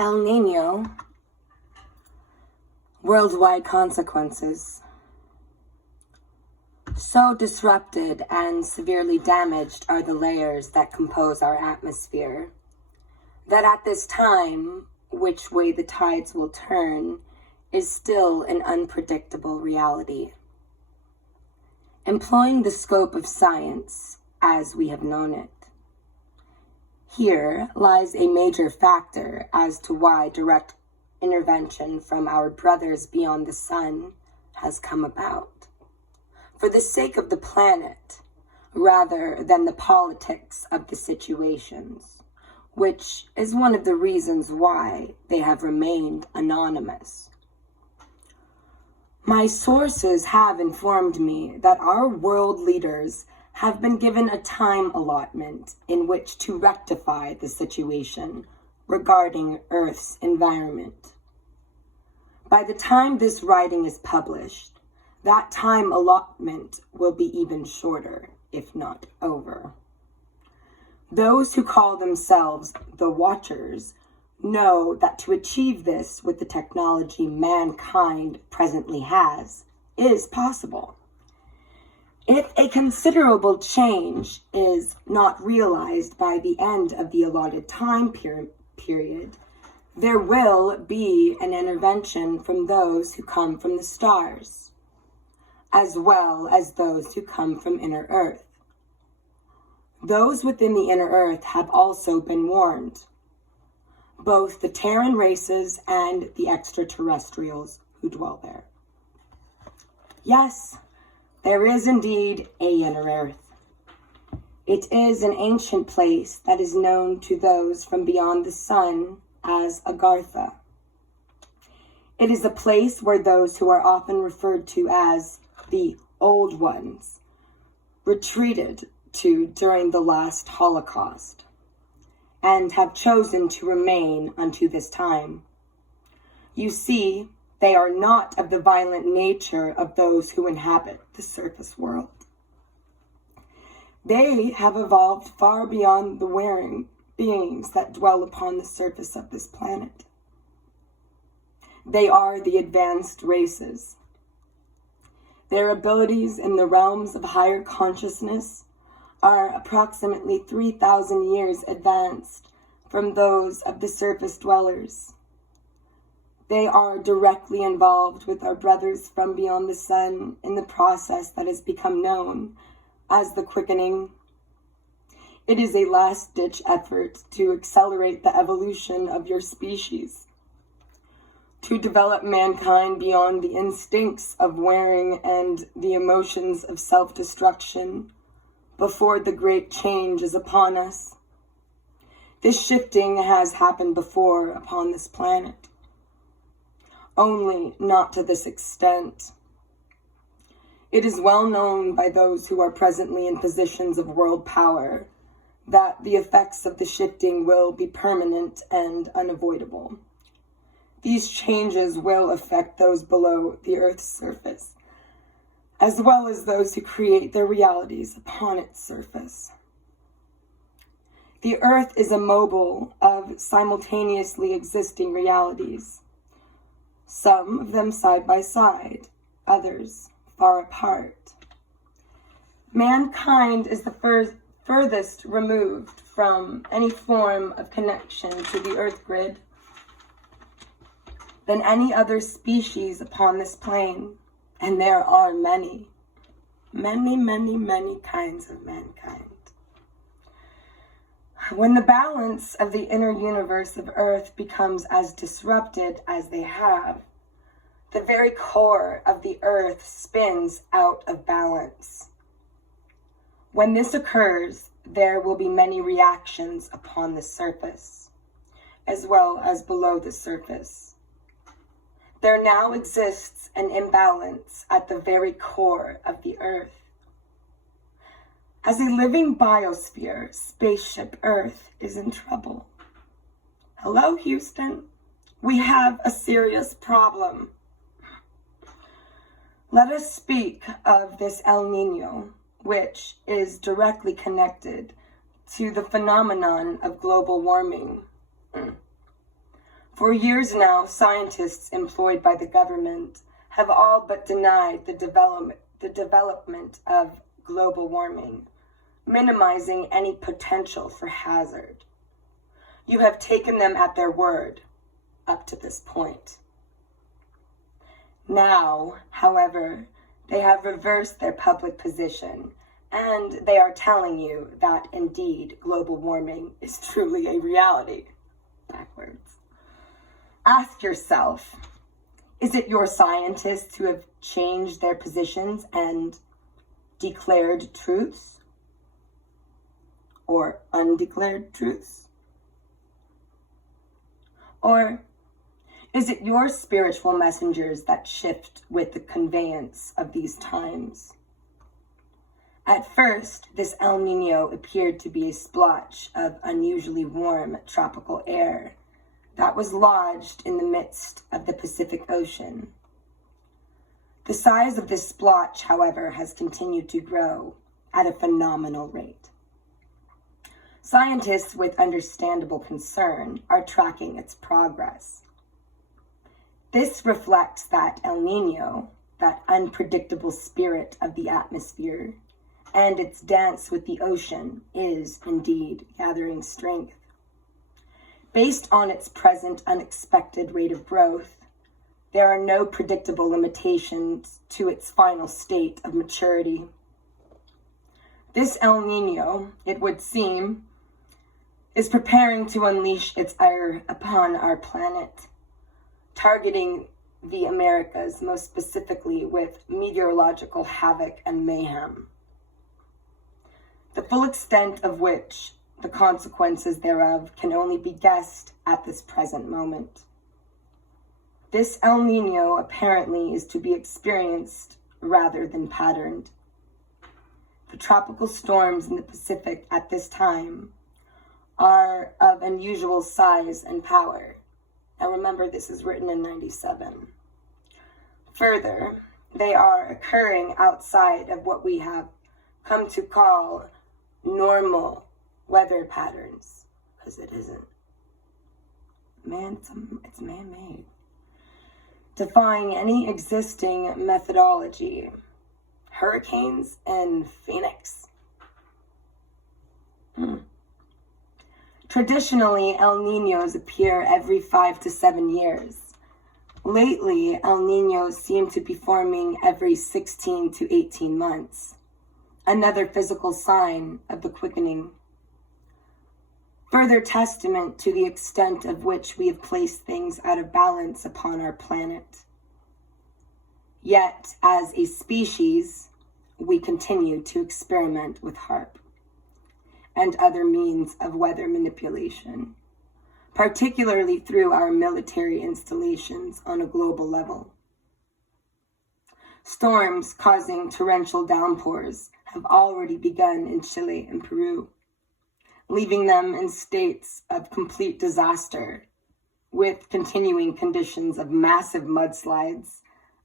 El Niño, worldwide consequences. So disrupted and severely damaged are the layers that compose our atmosphere, that at this time, which way the tides will turn is still an unpredictable reality. Employing the scope of science as we have known it, here lies a major factor as to why direct intervention from our brothers beyond the sun has come about. For the sake of the planet, rather than the politics of the situations, which is one of the reasons why they have remained anonymous. My sources have informed me that our world leaders have been given a time allotment in which to rectify the situation regarding Earth's environment. By the time this writing is published, that time allotment will be even shorter, if not over. Those who call themselves the Watchers know that to achieve this with the technology mankind presently has is possible. If a considerable change is not realized by the end of the allotted time period, there will be an intervention from those who come from the stars, as well as those who come from inner Earth. Those within the inner Earth have also been warned, both the Terran races and the extraterrestrials who dwell there. Yes, there is indeed a inner Earth. It is an ancient place that is known to those from beyond the sun as Agartha. It is a place where those who are often referred to as the Old Ones retreated to during the last Holocaust and have chosen to remain unto this time. You see, they are not of the violent nature of those who inhabit the surface world. They have evolved far beyond the wearing beings that dwell upon the surface of this planet. They are the advanced races. Their abilities in the realms of higher consciousness are approximately 3,000 years advanced from those of the surface dwellers. They are directly involved with our brothers from beyond the sun in the process that has become known as the quickening. It is a last-ditch effort to accelerate the evolution of your species, to develop mankind beyond the instincts of wearing and the emotions of self-destruction before the great change is upon us. This shifting has happened before upon this planet, only not to this extent. It is well known by those who are presently in positions of world power that the effects of the shifting will be permanent and unavoidable. These changes will affect those below the Earth's surface, as well as those who create their realities upon its surface. The Earth is a mobile of simultaneously existing realities, some of them side by side, others far apart. Mankind is the furthest removed from any form of connection to the Earth grid than any other species upon this plane, and there are many kinds of mankind. When the balance of the inner universe of Earth becomes as disrupted as they have, the very core of the Earth spins out of balance. When this occurs, there will be many reactions upon the surface, as well as below the surface. There now exists an imbalance at the very core of the Earth. As a living biosphere, spaceship Earth is in trouble. Hello, Houston. We have a serious problem. Let us speak of this El Niño, which is directly connected to the phenomenon of global warming. For years now, scientists employed by the government have all but denied the development of global warming, minimizing any potential for hazard. You have taken them at their word up to this point. Now, however, they have reversed their public position, and they are telling you that indeed global warming is truly a reality. Backwards. Ask yourself, is it your scientists who have changed their positions and declared truths? Or undeclared truths? Or is it your spiritual messengers that shift with the conveyance of these times? At first, this El Niño appeared to be a splotch of unusually warm tropical air that was lodged in the midst of the Pacific Ocean. The size of this splotch, however, has continued to grow at a phenomenal rate. Scientists, with understandable concern, are tracking its progress. This reflects that El Niño, that unpredictable spirit of the atmosphere, and its dance with the ocean is indeed gathering strength. Based on its present unexpected rate of growth, there are no predictable limitations to its final state of maturity. This El Niño, it would seem, is preparing to unleash its ire upon our planet, targeting the Americas most specifically with meteorological havoc and mayhem, the full extent of which the consequences thereof can only be guessed at this present moment. This El Niño apparently is to be experienced rather than patterned. The tropical storms in the Pacific at this time are of unusual size and power. And remember, this is written in 97. Further, they are occurring outside of what we have come to call normal weather patterns, because it isn't. It's man-made. Defying any existing methodology. Hurricanes in Phoenix. Traditionally, El Niños appear every 5 to 7 years. Lately, El Niños seem to be forming every 16 to 18 months. Another physical sign of the quickening. Further testament to the extent of which we have placed things out of balance upon our planet. Yet, as a species, we continue to experiment with HAARP and other means of weather manipulation, particularly through our military installations on a global level. Storms causing torrential downpours have already begun in Chile and Peru, leaving them in states of complete disaster, with continuing conditions of massive mudslides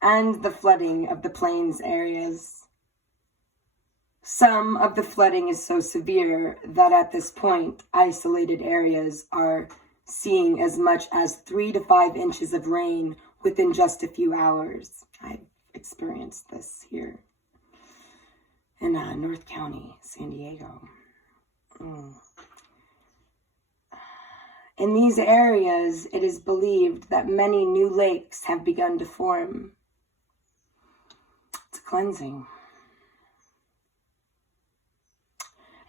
and the flooding of the plains areas. Some of the flooding is so severe that at this point, isolated areas are seeing as much as 3 to 5 inches of rain within just a few hours. I've experienced this here in North County, San Diego. In these areas, it is believed that many new lakes have begun to form. It's cleansing.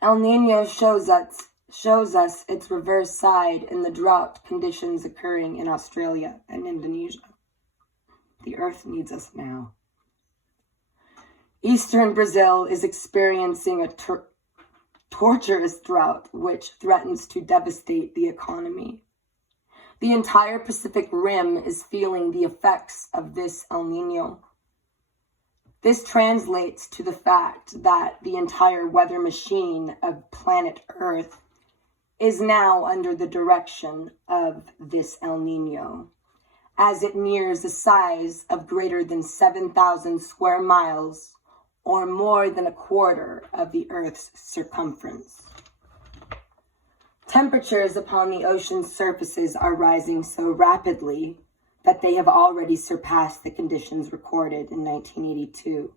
El Niño shows us its reverse side in the drought conditions occurring in Australia and Indonesia. The earth needs us now. Eastern Brazil is experiencing a torturous drought which threatens to devastate the economy. The entire Pacific Rim is feeling the effects of this El Niño. This translates to the fact that the entire weather machine of planet Earth is now under the direction of this El Niño, as it nears a size of greater than 7,000 square miles, or more than a quarter of the Earth's circumference. Temperatures upon the ocean's surfaces are rising so rapidly that they have already surpassed the conditions recorded in 1982,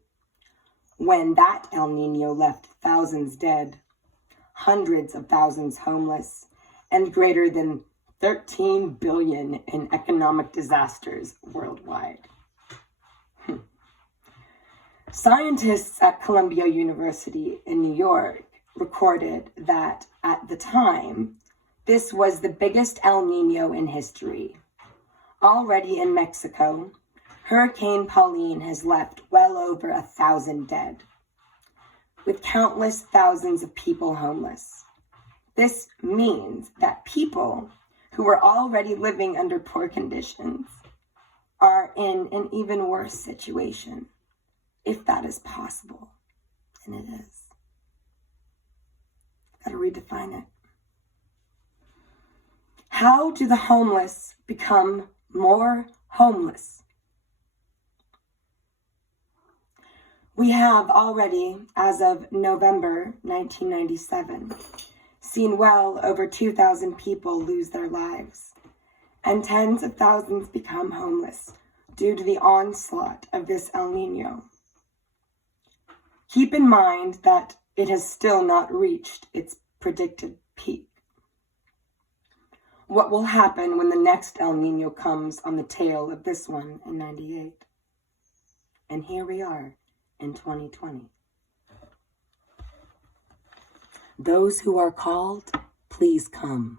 when that El Niño left thousands dead, hundreds of thousands homeless, and greater than 13 billion in economic disasters worldwide. Scientists at Columbia University in New York recorded that at the time, this was the biggest El Niño in history. Already in Mexico, Hurricane Pauline has left well over 1,000 dead, with countless thousands of people homeless. This means that people who were already living under poor conditions are in an even worse situation, if that is possible, and it is. Gotta redefine it. How do the homeless become more homeless? We have already, as of November 1997, seen well over 2,000 people lose their lives, and tens of thousands become homeless due to the onslaught of this El Niño. Keep in mind that it has still not reached its predicted peak. What will happen when the next El Niño comes on the tail of this one in 98? And here we are in 2020. Those who are called, please come.